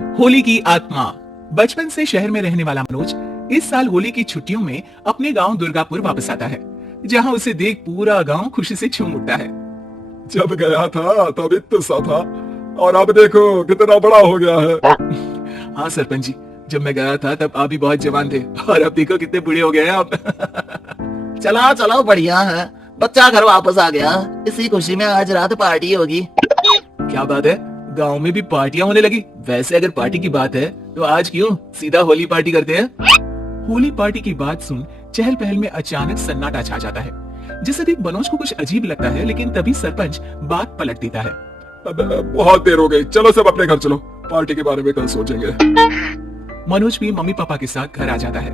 होली की आत्मा। बचपन से शहर में रहने वाला मनोज इस साल होली की छुट्टियों में अपने गांव दुर्गापुर वापस आता है, जहां उसे देख पूरा गांव खुशी से झूम उठता है। जब गया था तब इतना सा था और अब देखो कितना बड़ा हो गया है। हाँ सरपंच जी, जब मैं गया था तब आप भी बहुत जवान थे और अब देखो कितने बूढ़े हो गए हैं आप। चला चलो बढ़िया है, बच्चा घर वापस आ गया। इसी खुशी में आज रात पार्टी होगी। क्या बात है, गांव में भी पार्टियां होने लगी। वैसे अगर पार्टी की बात है तो आज क्यों सीधा होली पार्टी करते हैं। होली पार्टी की बात सुन चहल पहल में अचानक सन्नाटा छा जाता है, जिसे देख मनोज को कुछ अजीब लगता है, लेकिन तभी सरपंच बात पलट देता है। अब बहुत देर हो गई, चलो सब अपने घर चलो, पार्टी के बारे में कल सोचेंगे। मनोज भी मम्मी पापा के साथ घर आ जाता है,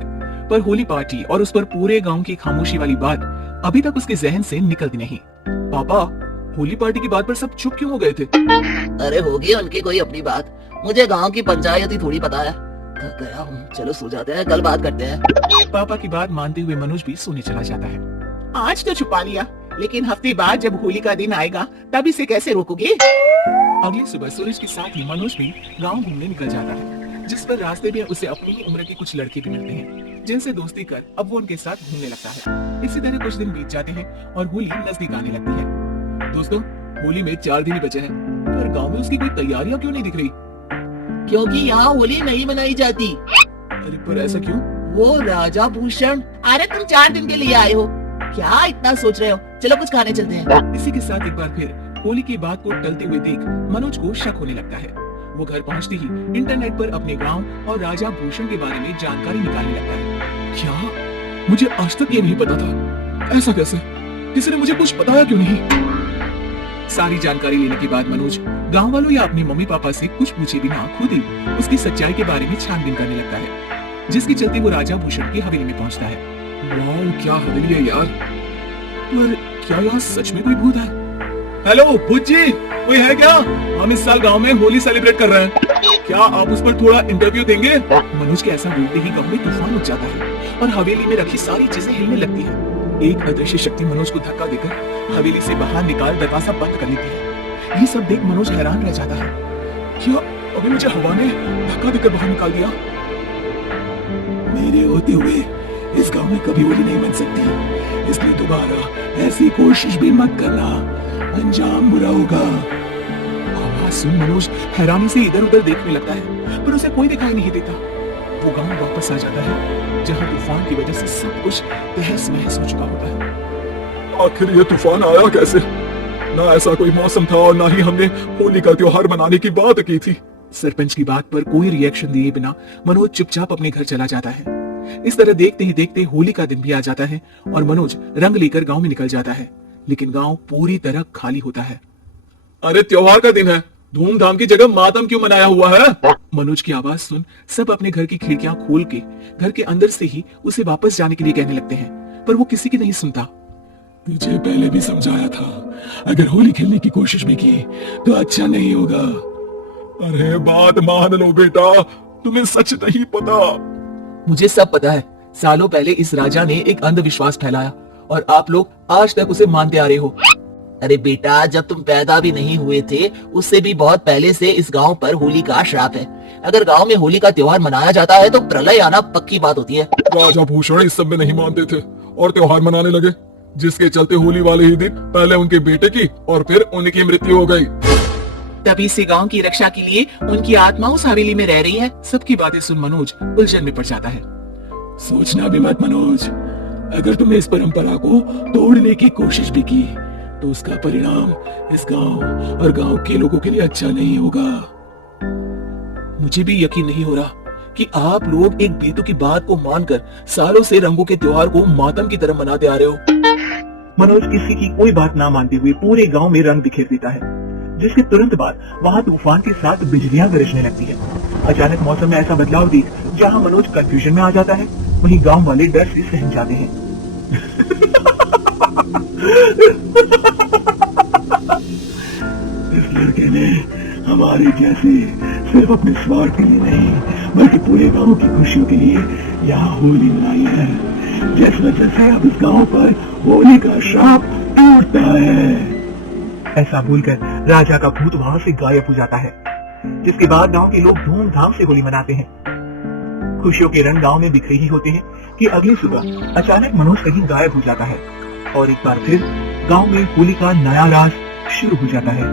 पर होली पार्टी और उस पर पूरे गांव की खामोशी वाली बात अभी तक उसके जहन से निकलती नहीं। पापा, होली पार्टी की बात पर सब चुप क्यों हो गए थे? अरे होगी उनकी कोई अपनी बात, मुझे गांव की पंचायत ही थोड़ी पता है। थक गया हूँ, चलो सो जाते हैं, कल बात करते हैं। पापा की बात मानते हुए मनोज भी सोने चला जाता है। आज तो छुपा लिया, लेकिन हफ्ते बाद जब होली का दिन आएगा तब इसे कैसे रोकोगे? अगली सुबह सूरज के साथ ही मनोज भी गांव घूमने निकल जाता है, जिस पर रास्ते में उसे अपनी ही उम्र के कुछ लड़के भी मिलते हैं, जिनसे दोस्ती कर अब वो उनके साथ घूमने लगता है। इसी तरह कुछ दिन बीत जाते हैं और होली नजदीक आने लगती है। दोस्तों, होली में 4 दिन ही बचे हैं, पर गांव में उसकी कोई तैयारियां क्यों नहीं दिख रही? क्योंकि यहाँ होली नहीं मनाई जाती। अरे पर ऐसा क्यों? वो राजा भूषण, अरे तुम 4 दिन के लिए आए हो, क्या इतना सोच रहे हो? चलो कुछ खाने चलते हैं। इसी के साथ एक बार फिर होली की बात को टलते हुए देख मनोज को शक होने लगता है। वो घर पहुंचते ही इंटरनेट पर अपने गांव और राजा भूषण के बारे में जानकारी निकालने लगता है। क्या? मुझे आज तक ये नहीं पता था। ऐसा कैसे? किसी ने मुझे कुछ बताया क्यों नहीं? सारी जानकारी लेने के बाद मनोज गांव वालों या अपने मम्मी पापा से कुछ पूछे बिना खुद ही उसकी सच्चाई के बारे में छानबीन करने लगता है, जिसके चलते वो राजा भूषण की हवेली में पहुंचता है। वाह, क्या हवेली है यार। पर क्या यहाँ सच में कोई भूत है? हेलो भूत जी, कोई है क्या? हम इस साल गांव में होली सेलिब्रेट कर रहे हैं, क्या आप उस पर थोड़ा इंटरव्यू देंगे? मनोज के ऐसा बोलते ही गांव में तूफान मच जाता है और हवेली में रखी सारी चीजें हिलने लगती है। एक अदृश्य शक्ति मनोज को धक्का देकर हवेली से बाहर निकाल दरवाजा बंद कर लेती है। ये सब देख मनोज हैरान रह जाता है। क्या अभी मुझे हवा ने धक्का देकर बाहर निकाल दिया? मेरे होते हुए इस गांव में कभी होली नहीं बन सकती, इसलिए दोबारा ऐसी कोशिश भी मत करना, अंजाम बुरा होगा। आवाज सुन मनोज हैरानी से इधर उधर देखने लगता है, पर उसे कोई दिखाई नहीं देता। वो गांव वापस आ जाता है, जहां तूफान की वजह से सब कुछ तहस महस हो चुका होता है। आखिर ये तूफान आया कैसे? ना ऐसा कोई मौसम था और ना ही हमने होली का त्योहार मनाने की बात की थी। सरपंच की बात पर कोई रिएक्शन दिए बिना मनोज चुपचाप अपने घर चला जाता है। इस तरह देखते ही देखते होली का दिन भी आ जाता है और मनोज रंग लेकर गांव में निकल जाता है, लेकिन गांव पूरी तरह खाली होता है। अरे त्योहार का दिन है, धूमधाम की जगह मातम क्यों मनाया हुआ है? मनोज की आवाज सुन सब अपने घर की खिड़कियां खोल के घर के अंदर से ही उसे वापस जाने के लिए कहने लगते हैं, पर वो किसी की नहीं सुनता। तुझे पहले भी समझाया था, अगर होली खेलने की कोशिश भी की तो अच्छा नहीं होगा। अरे बात मान लो बेटा, तुम्हें सच नहीं पता। मुझे सब पता है, सालों पहले इस राजा ने एक अंधविश्वास फैलाया और आप लोग आज तक उसे मानते आ रहे हो। अरे बेटा, जब तुम पैदा भी नहीं हुए थे उससे भी बहुत पहले से इस गांव पर होली का श्राप है। अगर गांव में होली का त्योहार मनाया जाता है तो प्रलय आना पक्की बात होती है। राजा भूषण इस सब में नहीं मानते थे और त्योहार मनाने लगे, जिसके चलते होली वाले ही दिन पहले उनके बेटे की और फिर उनकी मृत्यु हो गई। तभी से गांव की रक्षा के लिए उनकी आत्मा उस हवेली में रह रही है। सबकी बातें सुन मनोज उलझन में पड़ जाता है। सोचना भी मत मनोज, अगर तुमने इस परंपरा को तोड़ने की कोशिश भी की तो उसका परिणाम इस गांव और गांव के लोगों के लिए अच्छा नहीं होगा। मुझे भी यकीन नहीं हो रहा कि आप लोग एक बेतुकी बात को मानकर सालों से रंगों के त्योहार को मातम की तरह मनाते आ रहे हो। मनोज किसी की कोई बात ना मानते हुए पूरे गांव में रंग बिखेर देता है, जिसके तुरंत बाद वहां तूफान के साथ बिजलियां गरजने लगती है। अचानक मौसम में ऐसा बदलाव देख जहां मनोज कंफ्यूजन में आ जाता है, वहीं गांव वाले डर से सहम जाते हैं। इस लड़के ने हमारे जैसे सिर्फ अपने स्वार्थ के लिए नहीं बल्कि पूरे गांव की खुशियों के लिए यहाँ होली मनाई है, जिस वजह से अब इस गांव पर होली का श्राप टूटता है। ऐसा बोलकर राजा का भूत वहां से गायब हो जाता है। जिसके बाद गांव के लोग धूमधाम से होली मनाते हैं। खुशियों के रंग गांव में बिखरे ही होते हैं कि अगली सुबह अचानक मनोज कहीं गायब हो जाता है और एक बार फिर गांव में होली का नया राज शुरू हो जाता है।